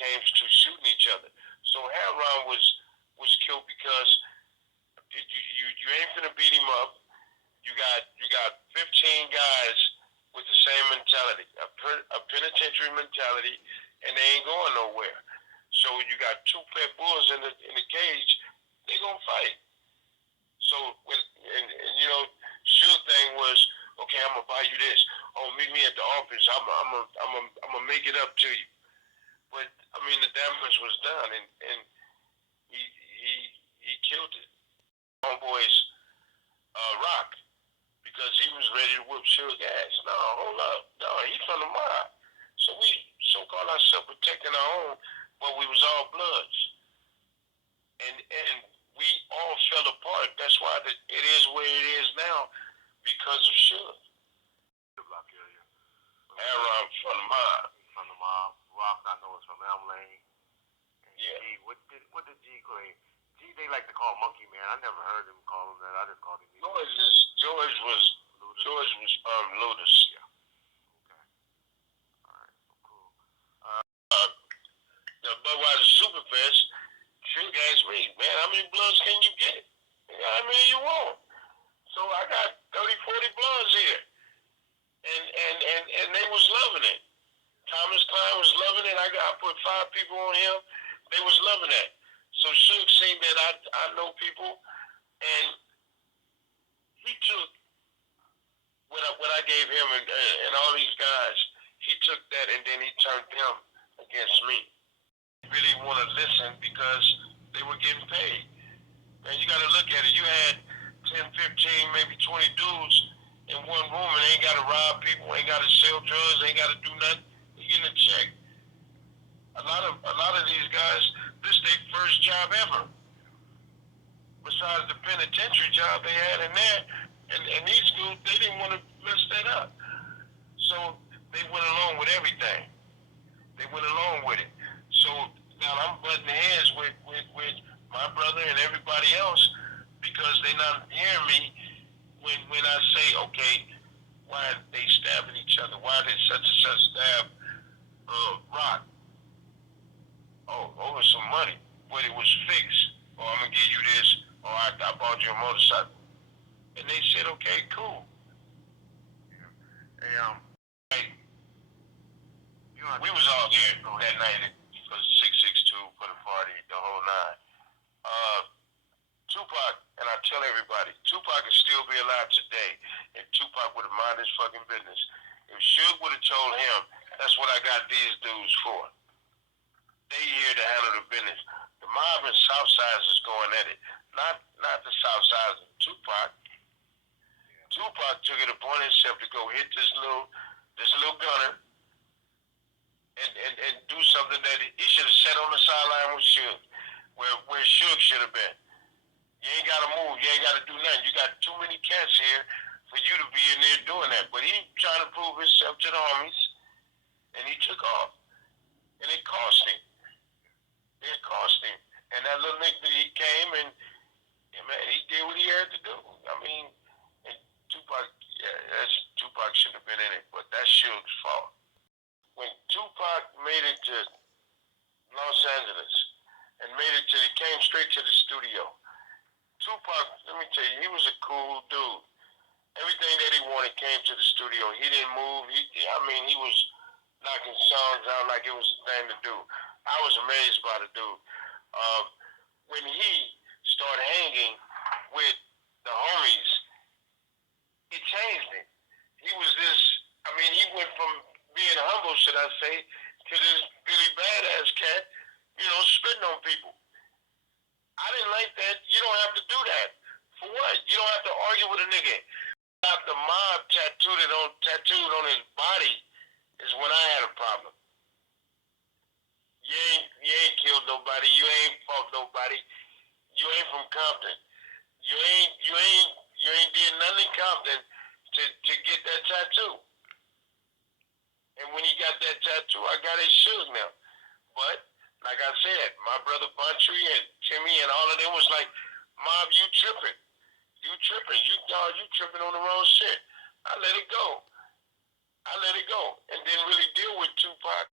came to shooting each other. So Heron was killed because you ain't gonna beat him up. You got 15 guys with the same mentality, a penitentiary mentality, and they ain't going nowhere. So you got two pit bulls in the cage. They gonna fight. So and you know, sure thing was okay. I'm gonna buy you this. Oh, meet me at the office. I'm gonna make it up to you. But I mean, the damage was done, and he killed it. Homeboys Rock because he was ready to whip Suge ass. No, hold up. No, he from the mob. So we so-called ourselves protecting our own, but we was all bloods. And we all fell apart. That's why it is where it is now because of Suge. The block area. Aaron from the mob. From the mob. Rock, I know, is from Elm Lane. And Yeah. G, what did G claim? G, they like to call Monkey Man. I never heard him call him that. I just called him. George was Ludus. Yeah. Okay. All right. Cool. The Budweiser Superfest, Suge asked me, man, how many bloods can you get? How many you want? So I got 30, 40 bloods here. And they was loving it. Thomas Klein was loving it. I put 5 people on him. They was loving it. So Suge seen that I know people, and he took what I gave him and all these guys. He took that and then he turned them against me. Really want to listen because they were getting paid. And you got to look at it. You had 10, 15, maybe 20 dudes in one room, and they ain't got to rob people, ain't got to sell drugs, ain't got to do nothing. You getting a check. A lot of these guys, this is their first job ever. Besides the penitentiary job they had in there, and these dudes, they didn't want to mess that up. So they went along with everything. They went along with it. So now I'm butting heads with my brother and everybody else because they not hearing me when I say, okay, why are they stabbing each other? Why did such and such stab Rock? Oh, over some money. But it was fixed. Or I'm gonna give you this. Or I bought you a motorcycle. And they said, okay, cool. Yeah. Hey, we was all there that night for 662 for the party, the whole nine. Tupac, and I tell everybody, Tupac could still be alive today if Tupac would have minded his fucking business. If Suge would have told him, that's what I got these dudes for. They here to handle the business. The mob and Southside is going at it. Not the Southside of Tupac. Tupac took it upon himself to go hit this little gunner and do something that he should have sat on the sideline with Suge, where Suge should have been. You ain't gotta move, you ain't gotta do nothing. You got too many cats here for you to be in there doing that. But he trying to prove himself to the homies, and he took off. And it cost him. It cost him. And that little nigga, he came and man, he did what he had to do. I mean, and Tupac shouldn't have been in it, but that's Suge's fault. When Tupac made it to Los Angeles and he came straight to the studio. Tupac, let me tell you, he was a cool dude. Everything that he wanted came to the studio. He didn't move. He was knocking songs out like it was a thing to do. I was amazed by the dude. When he started hanging with the homies, it changed him. He went from being humble, should I say, to this really badass cat, spitting on people. I didn't like that. You don't have to do that. For what? You don't have to argue with a nigga. Got the mob tattooed on his body is when I had a problem. You ain't killed nobody. You ain't fought nobody. You ain't from Compton. You ain't did nothing in Compton to get that tattoo. And when he got that tattoo, I got his Suge now. But like I said, my brother Buntry and Timmy and all of them was like, Mob, you tripping. You tripping. You tripping on the wrong shit. I let it go. And didn't really deal with Tupac.